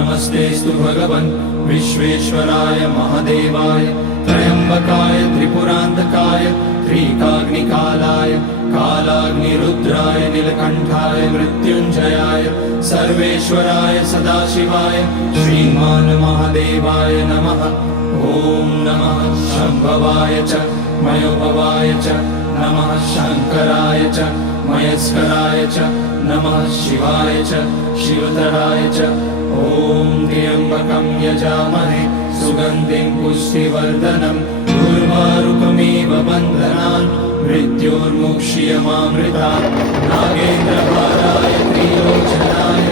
नमस्तेस्तु भगवन् विश्वेश्वराय महादेवाय त्र्यम्बकाय त्रिपुरान्तकाय त्रिकाग्निकालाय कालाग्निरुद्राय नीलकण्ठाय मृत्युञ्जयाय सर्वेश्वराय सदाशिवाय श्रीमान् महादेवाय नमः। ॐ नमः शम्भवाय च मयोभवाय च नमः शङ्कराय च मयस्कराय च नमः शिवाय च शिवतराय च। ॐ त्र्यम्बकं यजामहे सुगन्धिं पुष्टिवर्धनम् उर्वारुकमिव बन्धनान् मृत्योर्मुक्ष्यमामृतात् नागेन्द्रहाराय त्रिलोचनाय